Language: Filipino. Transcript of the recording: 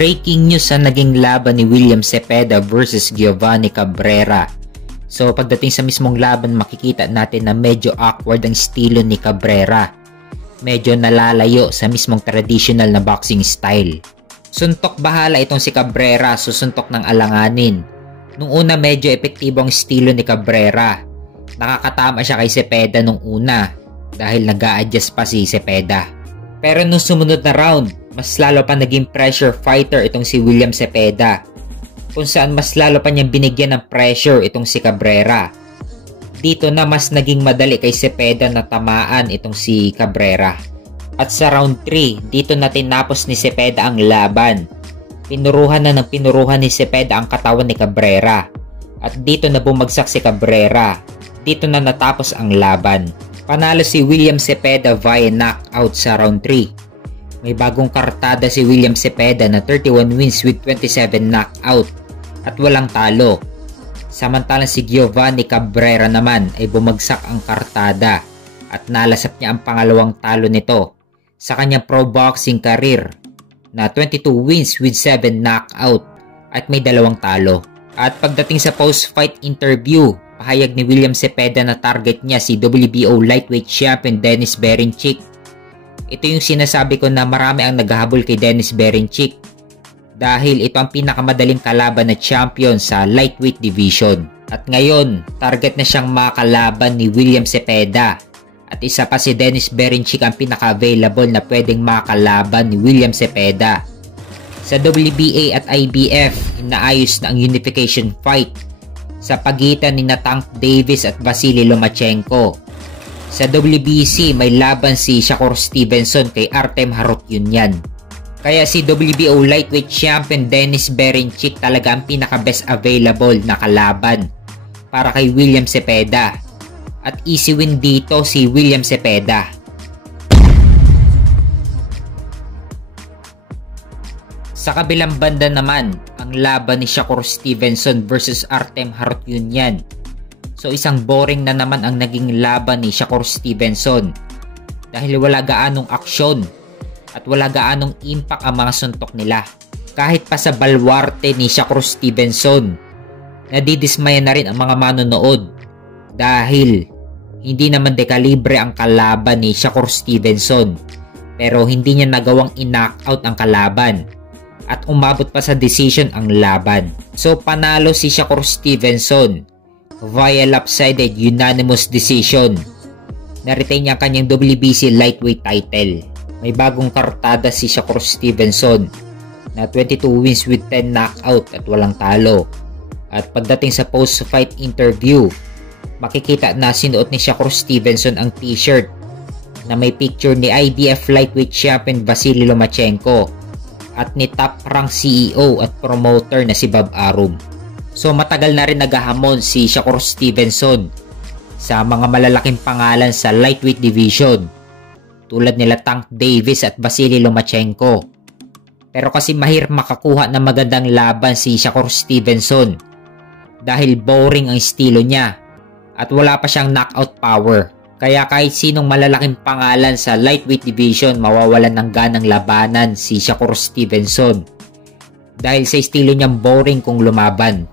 Breaking news sa naging laban ni William Cepeda versus Giovanni Cabrera. So pagdating sa mismong laban, makikita natin na medyo awkward ang estilo ni Cabrera. Medyo nalalayo sa mismong traditional na boxing style. Suntok bahala itong si Cabrera, susuntok ng alanganin. Nung una medyo epektibo ang estilo ni Cabrera. Nakakatama siya kay Cepeda nung una dahil nag-a-adjust pa si Cepeda. Pero nung sumunod na round, mas lalo pa naging pressure fighter itong si William Cepeda, kung saan mas lalo pa niyang binigyan ng pressure itong si Cabrera. Dito na mas naging madali kay Cepeda na tamaan itong si Cabrera. At sa round 3, dito na tinapos ni Cepeda ang laban. Pinuruhan na ng pinuruhan ni Cepeda ang katawan ni Cabrera. At dito na bumagsak si Cabrera. Dito na natapos ang laban. Panalo si William Cepeda via knockout sa round 3. May bagong kartada si William Cepeda na 31 wins with 27 knockout at walang talo. Samantalang si Giovanni Cabrera naman ay bumagsak ang kartada at nalasap niya ang pangalawang talo nito sa kanyang pro boxing career na 22 wins with 7 knockout at may 2 talo. At pagdating sa post-fight interview, pahayag ni William Cepeda na target niya si WBO lightweight champion Dennis Berinchik. Ito yung sinasabi ko na marami ang naghahabol kay Dennis Berinchik dahil ito ang pinakamadaling kalaban na champion sa lightweight division. At ngayon, target na siyang makalaban ni William Cepeda. At isa pa si Dennis Berinchik ang pinaka-available na pwedeng makalaban ni William Cepeda. Sa WBA at IBF, inaayos na ang unification fight sa pagitan ni Tank Davis at Vasily Lomachenko. Sa WBC, may laban si Shakur Stevenson kay Artem Harutyunyan. Kaya si WBO lightweight champion Dennis Berinchik talaga ang pinaka-best available na kalaban para kay William Cepeda. At easy win dito si William Cepeda. Sa kabilang banda naman, ang laban ni Shakur Stevenson versus Artem Harutyunyan. So isang boring na naman ang naging laban ni Shakur Stevenson dahil wala gaanong aksyon at wala gaanong impact ang mga suntok nila. Kahit pa sa balwarte ni Shakur Stevenson, nadidismaya na rin ang mga manonood dahil hindi naman dekalibre ang kalaban ni Shakur Stevenson pero hindi niya nagawang i-knockout ang kalaban. At umabot pa sa decision ang laban. So panalo si Shakur Stevenson via lopsided unanimous decision. Na-retain niya ang kanyang WBC lightweight title. May bagong kartada si Shakur Stevenson na 22 wins with 10 knockout at walang talo. At pagdating sa post-fight interview, makikita na sinuot ni Shakur Stevenson ang t-shirt na may picture ni IBF lightweight champion Vasily Lomachenko at ni top rank CEO at promoter na si Bob Arum. So matagal na rin naghahamon si Shakur Stevenson sa mga malalaking pangalan sa lightweight division tulad nila Tank Davis at Vasily Lomachenko. Pero kasi mahirap makakuha ng magandang laban si Shakur Stevenson dahil boring ang estilo niya at wala pa siyang knockout power. Kaya kahit sinong malalaking pangalan sa lightweight division, mawawalan ng ganang labanan si Shakur Stevenson dahil sa estilo niyang boring kung lumaban.